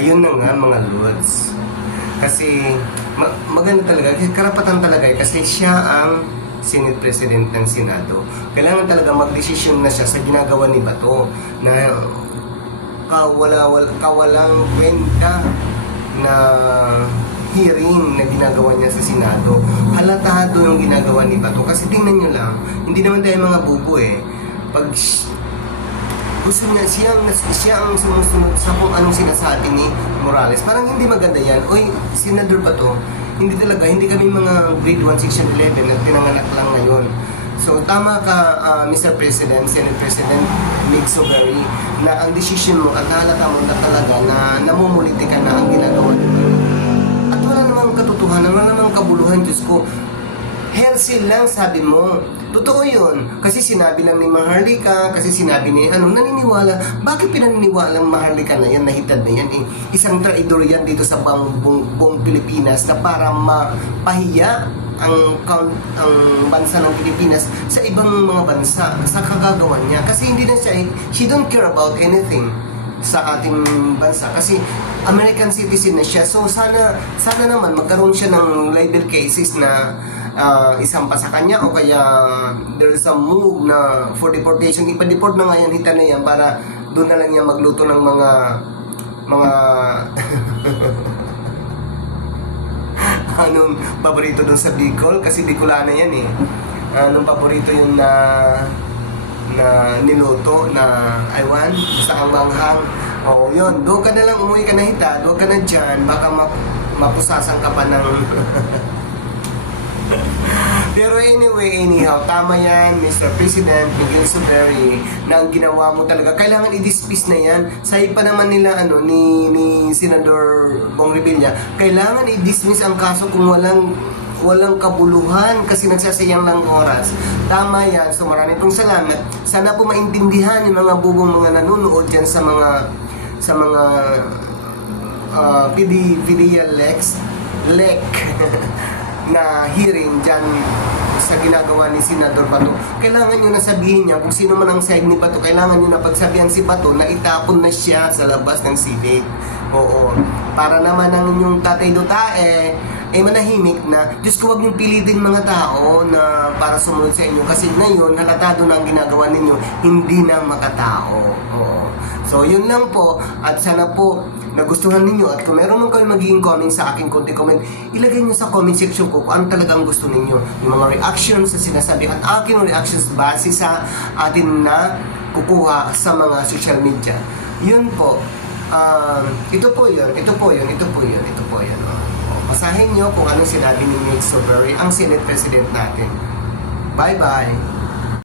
Ayun na nga mga Lods. Kasi maganda talaga, karapatan talaga kasi siya ang Senate President ng Senado. Kailangan talaga magdesisyon na siya sa ginagawa ni Bato na kawalang kwenta na hearing na ginagawa niya sa Senado. Halatado yung ginagawa ni Bato. Kasi tingnan nyo lang, hindi naman tayo mga bubo eh. Pag gusto niya, siya ang sumusunod sa kung anong sinasabi ni Morales. Parang hindi maganda yan. Oy, Senador Bato, hindi talaga, hindi kami mga grade 1, section 11 na pinanganak lang ngayon. So, tama ka, Mr. President, Senate President Mig Soberi, na ang decision mo at nahalata mo na talaga na namumuliti ka na ang ginagawa nito. At wala namang katotohanan, wala namang kabuluhan, Diyos ko. Healthy lang, sabi mo. Totoo yun. Kasi sinabi lang ni Maharlika, kasi sinabi ni naniniwala. Bakit pinaniniwala ang Maharlika na yan, nahitad na yan eh? Isang traidor yan dito sa buong Pilipinas na para mapahiya ang bansa ng Pilipinas sa ibang mga bansa, sa kagagawan niya. Kasi hindi na siya, she don't care about anything sa ating bansa kasi American citizen na siya. So sana naman magkaroon siya ng libel cases na isampa sa kanya o kaya there is a move na for deportation. Ipa-deport na nga yan, hita na yan para doon na lang niya magluto ng mga anong paborito doon sa Bicol kasi Bicolana yan eh. Anong paborito yun na niluto na aywan, gusto kang manghang. O yun, doon ka na lang, umuwi ka na hita, doon ka na dyan, baka mapusasan ka pa ng Pero anyway, anyhow, tama yan, Mr. President Miguel Soberi, na ang ginawa mo talaga, kailangan i-dismiss na yan. Sahig pa naman nila, ni Senador Bong Revilla, kailangan i-dismiss ang kaso kung walang kabuluhan kasi nagsasayang ng oras. Tama yan. So maraming pong salamat. Sana po maintindihan yung mga bubong mga nanonood dyan sa mga PDL lek na hearing dyan sa ginagawa ni Senador Bato. Kailangan nyo na sabihin niya kung sino man ang side ni Bato. Kailangan nyo na pagsabihan si Bato na itapon na siya sa labas ng Senate. Oo. Para naman ang inyong tatay Dutae manahimik na. Diyos ko, huwag niyong pilitin mga tao na para sumunod sa inyo kasi ngayon halatado na ang ginagawa ninyo, hindi na makatao. Oo. So yun lang po at sana po nagustuhan ninyo at kung meron man kayo magiging comment sa aking konti comment, ilagay nyo sa comment section ko kung ano talagang gusto ninyo, yung mga reactions sa sinasabi at aking reactions base sa atin na kukuha sa mga social media. Yun po. Ito po yun. Basahin nyo kung anong sinabi ni Mig Soberi, ang Senate President natin. Bye-bye!